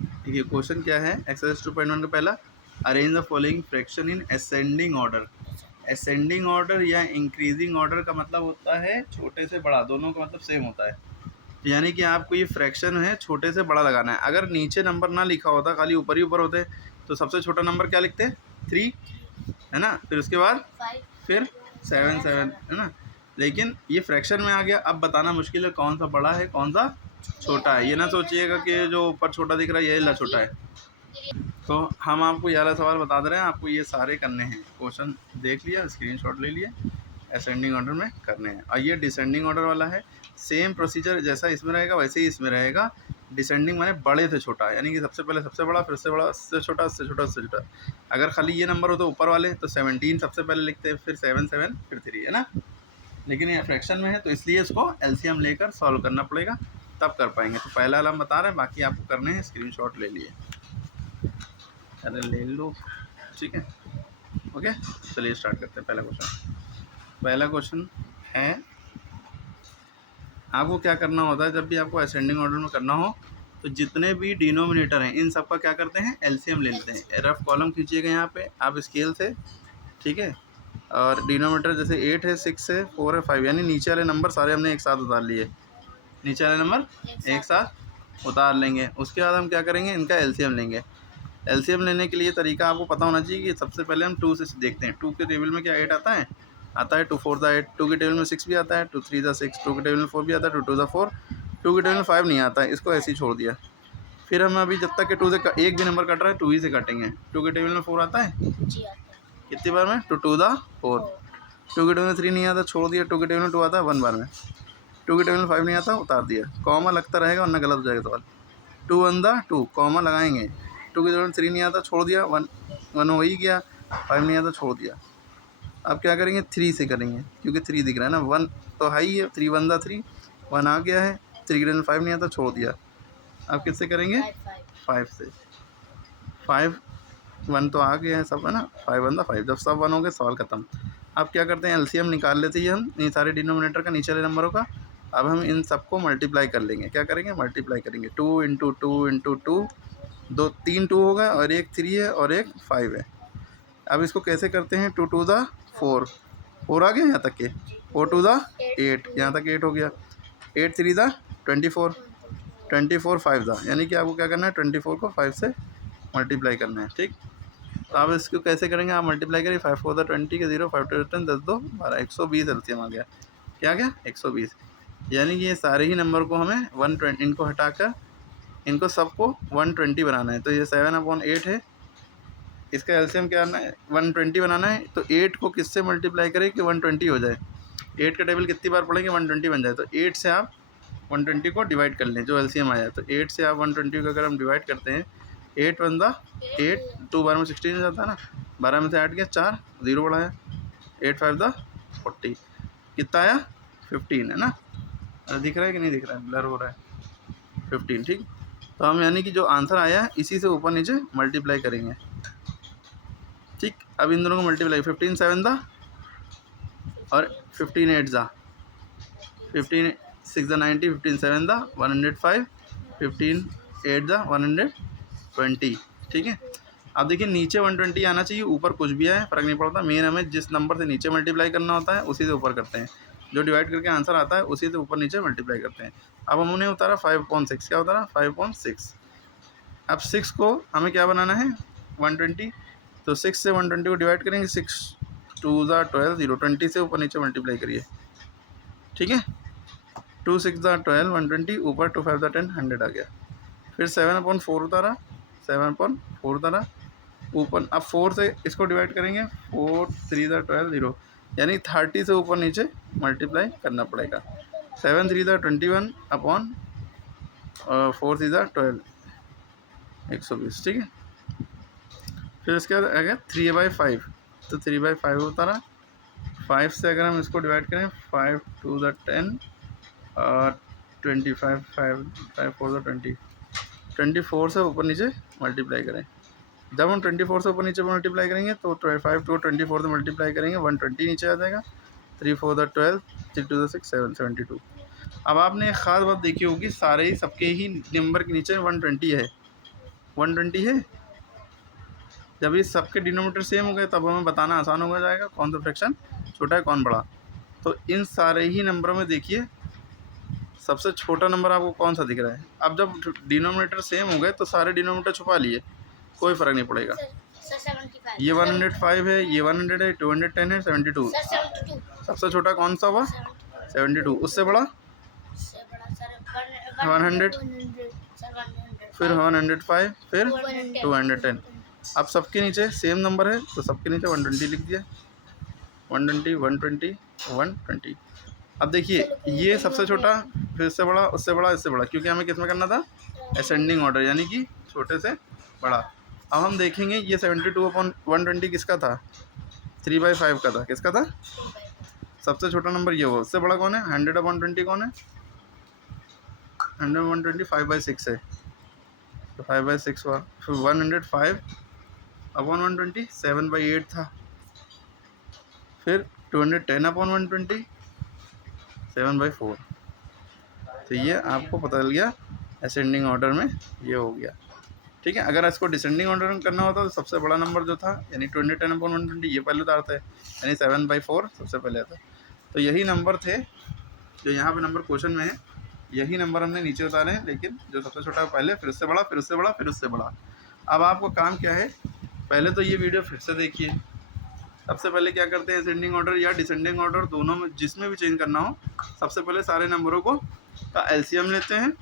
देखिए क्वेश्चन क्या है, एक्सरसाइज 2.1 का पहला, arrange the following fraction in ascending order. Ascending order या इंक्रीजिंग ऑर्डर का मतलब होता है छोटे से बड़ा, दोनों का मतलब सेम होता है। तो यानी कि आपको ये फ्रैक्शन है छोटे से बड़ा लगाना है। अगर नीचे नंबर ना लिखा होता, खाली ऊपर ही ऊपर होते, तो सबसे छोटा नंबर क्या लिखते हैं, 3, है ना, फिर उसके बाद 5, फिर 7 7, है ना। लेकिन ये फ्रैक्शन में आ गया, अब बताना मुश्किल है कौन सा बड़ा है कौन सा छोटा है। ये ना सोचिएगा कि जो ऊपर छोटा दिख रहा है ये ला छोटा है। तो हम आपको ये वाला सवाल बता दे रहे हैं, आपको ये सारे करने हैं। क्वेश्चन देख लिया, स्क्रीनशॉट ले लिए, असेंडिंग ऑर्डर में करने हैं। और ये डिसेंडिंग ऑर्डर वाला है, सेम प्रोसीजर जैसा इसमें रहेगा वैसे ही इसमें रहेगा। डिसेंडिंग माने बड़े से छोटा, यानी कि सबसे पहले सबसे बड़ा, फिर उससे बड़ा, उससे छोटा, उससे छोटा, उससे छोटा। अगर खाली ये नंबर हो तो ऊपर वाले तो 17 सबसे पहले लिखते हैं, फिर 7 7, फिर 3, है ना। लेकिन ये फ्रैक्शन में है तो इसलिए इसको एलसीएम लेकर सॉल्व करना पड़ेगा, तब कर पाएंगे। तो पहला वाला हम बता रहे हैं, बाकी आपको करने हैं, स्क्रीनशॉट ले लिए, अरे ले लो, ठीक है, ओके। चलिए स्टार्ट करते हैं। पहला क्वेश्चन है, आपको क्या करना होता है जब भी आपको असेंडिंग ऑर्डर में करना हो, तो जितने भी डिनोमिनेटर हैं इन सब का क्या करते हैं, एलसीएम ले लेते हैं। रफ कॉलम खींचिएगा यहाँ पे आप स्केल से, ठीक है। और डिनोमिनेटर जैसे 8 है, 6 है, 4 है, 5, यानी नीचे वाले नंबर सारे हमने एक साथ उतार लिए, नीचे वाले नंबर एक साथ उतार लेंगे। उसके बाद हम क्या करेंगे, इनका एलसीएम लेंगे। एलसीएम लेने के लिए तरीका आपको पता होना चाहिए कि सबसे पहले हम 2 से देखते हैं। 2 के टेबल में क्या 8 आता है 2 4 दा 8, 2 के टेबल में 6 भी आता है, 2 3 दा 6, 2 के टेबल में 4 भी आता है, 2 2 दा 4, 2 के टेबल में 5 नहीं आता है, इसको ऐसे ही छोड़ दिया। फिर हम अभी जब तक के 2 से एक भी नंबर कट रहा है 2 ही से काटेंगे। 2 के टेबल में 4 आता है, जी आता है। कितनी बार में, 2 2 दा 4। 2 के टेबल में 3 नहीं आता, छोड़ दिया। 2 के टेबल में 2 आता है 1 बार में। 2 के टेबल में 5 नहीं आता, उतार दिया। कॉमा लगता रहेगा वरना गलत हो जाएगा सवाल। 2 1 दा 2, कॉमा लगाएंगे। 2 के टेबल में 3 नहीं आता, छोड़ दिया। 1 1 हो ही गया। 5 नहीं आता, छोड़ दिया। अब क्या करेंगे, 3 से करेंगे, क्योंकि 3 दिख रहा है ना, 1 तो हाई है, 3 1 दा 3, 1 आ गया है। 3 के टेबल में 5 नहीं आता, छोड़ दिया। अब किससे करेंगे, 5 से। 5 1 तो आ गया है सब, है ना, 5 1 दा 5, जब सब 1 हो गए सवाल खत्म। अब क्या करते हैं, एलसीएम निकाल लेते हैं हम इन सारे डिनोमिनेटर का, नीचे वाले नंबरों का। अब हम इन सबको मल्टीप्लाई कर लेंगे। क्या करेंगे, मल्टीप्लाई करेंगे। 2 इंटू 2 इंटू 2, 3 2 होगा और एक 3 है और एक 5 है। अब इसको कैसे करते हैं, 2 2 दा 4, 4 आ गया यहाँ तक के, 4 2 दा 8, यहाँ तक 8 हो गया। 8 3 दा 24, 24 5 दा, यानी कि आपको क्या करना है, 24 को 5 से मल्टीप्लाई करना है, ठीक। तो आप इसको कैसे करेंगे, आप मल्टीप्लाई करिए। 5 4 दा 20 के 0, 5 2 10, 10 2 12, 120 एलसीएम आ गया। क्या गया, 120। यानी कि ये सारे ही नंबर को हमें 120, इनको हटाकर इनको सबको 120 बनाना है। तो ये 7/8 है, इसका एलसीएम क्या करना है, 120 बनाना है। तो 8 को किससे मल्टीप्लाई करें कि 120 हो जाए। 8 का टेबल कितनी बार पढ़ेंगे, 120 बन जाए। तो 8 से आप 120 को डिवाइड कर लें, जो एलसीएम आया। तो 8 से आप 120 को अगर हम डिवाइड करते हैं, 8 1 दा 8, 2 बार में 16 हो जाता है ना, 12 में से 8 गया 4, 0 बढ़ाया, 8 5 दा 40, कितना आया 15, है ना। दिख रहा है कि नहीं दिख रहा है, ब्लर हो रहा है, 15, ठीक। तो हम यानी कि जो आंसर आया है इसी से ऊपर नीचे मल्टीप्लाई करेंगे, ठीक। अब इन दोनों को मल्टीप्लाई, 15 7 दा और 15 8 दा, 15 6 दा 90, 15 7 दा 105, 15 8 दा 120, ठीक है। अब देखिए नीचे 120 आना चाहिए, ऊपर कुछ भी आए फ़र्क नहीं पड़ता। मेन हमें जिस नंबर से नीचे मल्टीप्लाई करना होता है उसी से ऊपर करते हैं, जो डिवाइड करके आंसर आता है उसी से ऊपर नीचे मल्टीप्लाई करते हैं। अब हमने उतारा 5/6, क्या उतारा 5/6। अब 6 को हमें क्या बनाना है, 120। तो 6 से 120 को डिवाइड करेंगे, 6 2 दा 12, 0 20 से ऊपर नीचे मल्टीप्लाई करिए, ठीक है। 2 6 दा 12, 120, ऊपर 2 5 दा 10, 100 आ गया। फिर 7/4 उतारा, 7/4 उतारा ऊपर। अब 4 से इसको डिवाइड करेंगे, 4 3 दा 12, 0, यानी 30 से ऊपर नीचे मल्टीप्लाई करना पड़ेगा। 7 3 दा 21 अपॉन 4 3 दा 12, 120, ठीक है। फिर उसके बाद आ गया 3/5, तो 3/5 उतारा। 5 से अगर हम इसको डिवाइड करें, 5 2 दा 10 और 25, 5 5 4 दा 20, 24 से ऊपर नीचे मल्टीप्लाई करें। जब हम 24 से ऊपर नीचे मल्टीप्लाई करेंगे तो 5 को 24 से मल्टीप्लाई करेंगे, 120 नीचे आ जाएगा। 3 4 दा 12, 6 2 दा 6 7 72। अब आपने एक ख़ास बात देखी होगी, सारे ही सबके ही नंबर के नीचे 120 है, 120 है। जब ये सबके डिनोमिनेटर सेम हो गए तब हमें बताना आसान हो जाएगा कौन सा फ्रैक्शन छोटा है कौन बड़ा। तो इन सारे ही नंबरों में देखिए सबसे छोटा नंबर आपको कौन सा दिख रहा है। अब जब डिनोमिनेटर सेम हो गए तो सारे डिनोमिनेटर छुपा लिए, कोई फ़र्क नहीं पड़ेगा। ये 105 है, ये 100 है, 210 है, 72। सबसे छोटा कौन सा हुआ? 72। उससे बड़ा 100, फिर 105, फिर 210। अब सबके नीचे सेम नंबर है तो सबके नीचे 120 लिख दिया। 120, 120, 120। अब देखिए ये सबसे छोटा, फिर इससे बड़ा, उससे बड़ा, इससे बड़ा, क्योंकि हमें किस में करना था? असेंडिंग ऑर्डर, यानी कि छोटे से बड़ा। अब हम देखेंगे ये 72/120 किसका था? 3/5 का था। किसका था? सबसे छोटा नंबर ये हुआ। उससे बड़ा कौन है? 100/120 कौन है? 100/120 5/6 है, तो 5/6 हुआ। फिर 105/120 7/8 था। फिर 210/120 7/4। तो ये आपको पता चल गया असेंडिंग ऑर्डर में ये हो गया। ठीक है। अगर इसको डिसेंडिंग ऑर्डर में करना होता तो सबसे बड़ा नंबर जो था यानी 210/120 ये पहले उतारता है, यानी 7/4 सबसे पहले आता। तो यही नंबर थे जो यहाँ पे नंबर क्वेश्चन में है, यही नंबर हमने नीचे उतारे हैं, लेकिन जो सबसे छोटा है पहले, फिर उससे बड़ा, फिर उससे बड़ा, फिर उससे बड़ा। अब आपको काम क्या है, पहले तो ये वीडियो फिर से देखिए। सबसे पहले क्या करते हैं, असेंडिंग ऑर्डर या डिसेंडिंग ऑर्डर दोनों में जिसमें भी चेंज करना हो, सबसे पहले सारे नंबरों को का एलसीएम लेते हैं।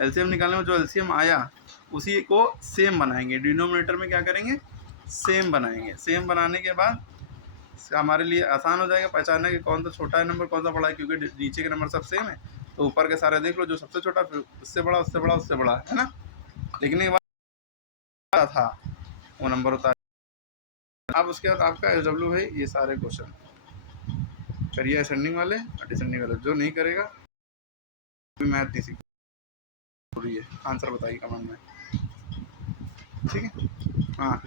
एलसीएम निकालने में जो एलसीएम आया उसी को सेम बनाएंगे। डिनोमिनेटर में क्या करेंगे? सेम बनाएंगे। सेम बनाने के बाद हमारे लिए आसान हो जाएगा पहचानना कि कौन सा छोटा है नंबर, कौन सा बड़ा है, क्योंकि नीचे के नंबर सब सेम है। तो ऊपर के सारे देख लो, जो सबसे छोटा, फिर उससे बड़ा, उससे बड़ा, उससे बड़ा, है ना। लिखने के बाद था वो नंबर उतार। अब उसके बाद आपका SW है ये सारे क्वेश्चन करिए, असेंडिंग वाले और डिसेंडिंग वाले। जो नहीं करेगा मैथ नहीं सीख रही है, आंसर बताइए कमेंट में। ठीक है। हाँ।